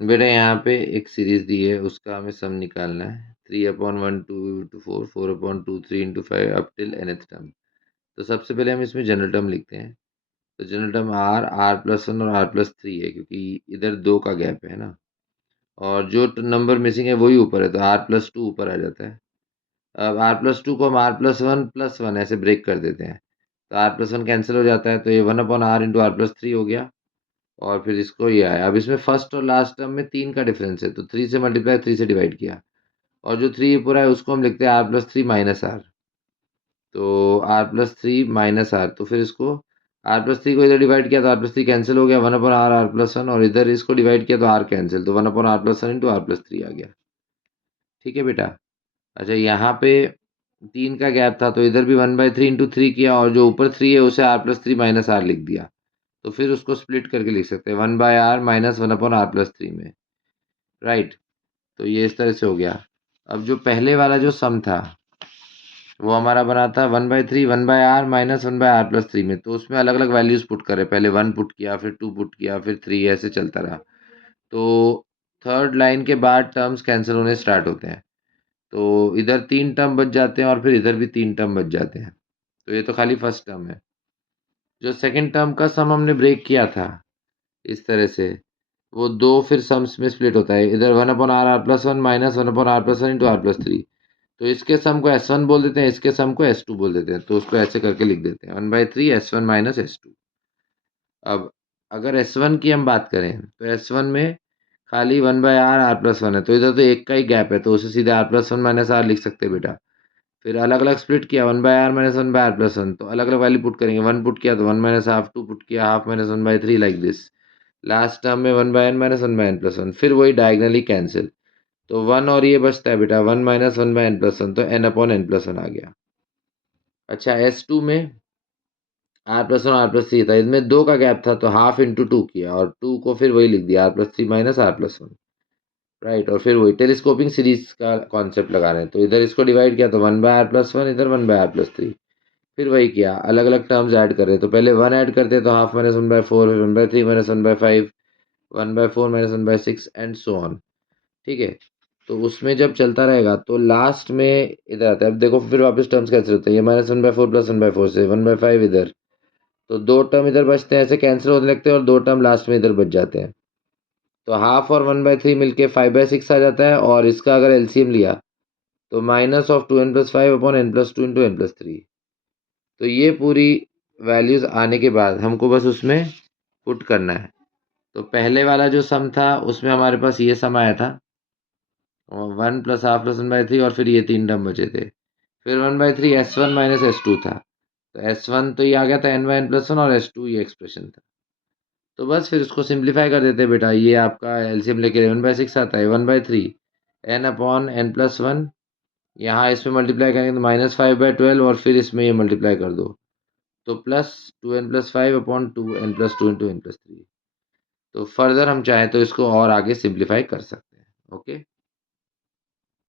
बेटा यहाँ पे एक सीरीज दी है, उसका हमें सम निकालना है। 3/1 2 into 4, 4/2 3 into 5 up till nth term. तो सबसे पहले हम इसमें जनरल टर्म लिखते हैं। तो जनरल टर्म r+1 और r+3 है, क्योंकि इधर 2 का गैप है ना, और जो नंबर मिसिंग है वही ऊपर है, तो r+2 ऊपर आ जाता है। अब r+2 को हम r+1+1 ऐसे ब्रेक कर देते हैं, तो r+1 कैंसिल हो जाता है, तो ये 1/r इंटू r+3 हो गया। और फिर इसको ये आया। अब इसमें फर्स्ट और लास्ट टर्म में 3 का डिफरेंस है, तो 3 से मल्टीप्लाई 3 से डिवाइड किया, और जो 3 पूरा है उसको हम लिखते हैं r+3 माइनस आर। तो r+3 माइनस आर, तो फिर इसको r+3 को इधर डिवाइड किया तो r+3 कैंसिल हो गया, 1/r r+1, और इधर इसको डिवाइड किया तो r कैंसिल, तो 1/r+1 इंटू r+3 आ गया। ठीक है बेटा। अच्छा, यहाँ पे 3 का गैप था, तो इधर भी 1/3 इंटू 3 किया, और जो ऊपर 3 है उसे r+3 माइनस आर लिख दिया। तो फिर उसको स्प्लिट करके लिख सकते हैं 1/r माइनस 1/r+3 में। राइट। तो ये इस तरह से हो गया। अब जो पहले वाला जो सम था वो हमारा बना था 1/3 1/r माइनस 1/r+3 में, तो उसमें अलग अलग वैल्यूज पुट करे, पहले 1 पुट किया, फिर 2 पुट किया, फिर 3, ऐसे चलता रहा। तो थर्ड लाइन के बाद टर्म्स कैंसिल होने स्टार्ट होते हैं, तो इधर 3 टर्म बच जाते हैं और फिर इधर भी 3 टर्म बच जाते हैं। तो ये तो खाली फर्स्ट टर्म है। जो सेकंड टर्म का सम हमने ब्रेक किया था इस तरह से, वो दो फिर सम्स में स्प्लिट होता है, इधर 1/r+1 minus 1/r+1 into r+3। तो इसके सम को S1 बोल देते हैं, इसके सम को S2 बोल देते हैं, तो उसको ऐसे करके लिख देते हैं 1/3 S1 माइनस S2। अब अगर S1 की हम बात करें, तो S1 में खाली 1/r r+1 है, तो इधर तो एक का ही गैप है, तो उसे सीधे r+1 माइनस r लिख सकते हैं बेटा। फिर अलग अलग स्प्लिट किया 1/r माइनस 1/r+1, तो अलग अलग वैल्यू पुट करेंगे, 1 पुट किया तो 1 माइनस हाफ, 2 पुट किया half minus 1/3, like this. Last term में 1/n माइनस 1/n+1, फिर वही डायगनली कैंसिल, तो 1 और ये बचता है बेटा 1 माइनस 1/n+1, तो n/n+1 आ गया। अच्छा, S2 में r+1 और r+3 था, इसमें 2 का गैप था, तो हाफ इंटू 2 किया, और 2 को फिर वही लिख दिया r+3 माइनस r+1। राइट, और फिर वही टेलीस्कोपिंग सीरीज का कॉन्सेप्ट लगा रहे हैं, तो इधर इसको डिवाइड किया तो 1/r+1, इधर 1/r+3, फिर वही किया, अलग अलग टर्म्स ऐड कर रहे हैं, तो पहले 1 ऐड करते तो हाफ माइनस 1/4, फिर 1/3 minus 1/5, 1/4 minus 1/6 and so on. ठीक है। तो उसमें जब चलता रहेगा तो लास्ट में इधर आता है। अब देखो फिर वापस टर्म्स कैसे होते हैं, ये -1/4 प्लस 1/4 से 1/5 इधर, तो 2 टर्म इधर बचते हैं, ऐसे कैंसिल होने लगते हैं, और 2 टर्म लास्ट में इधर बच जाते हैं। तो हाफ और 1/3 मिलके 5/6 आ जाता है, और इसका अगर एलसीएम लिया तो minus of 2n+5 upon n+2 into n+3। तो ये पूरी वैल्यूज आने के बाद हमको बस उसमें पुट करना है। तो पहले वाला जो सम था उसमें हमारे पास ये सम आया था, और 1 प्लस हाफ प्लस 1/3, और फिर ये 3 टर्म बचे थे। फिर 1/3 S1 माइनस S2 था, तो S1 तो ये आ गया था n/n+1, और S2 ये एक्सप्रेशन था। तो बस फिर उसको सिंप्लीफाई कर देते बेटा, ये आपका एलसीएम लेके 1/6 आता है, 1/3 n/n+1, यहाँ इसमें मल्टीप्लाई करेंगे तो -5/12, और फिर इसमें ये मल्टीप्लाई कर दो, तो plus 2n+5 upon 2n+2 into n+3। तो फर्दर हम चाहें तो इसको और आगे सिंप्लीफाई कर सकते हैं। ओके।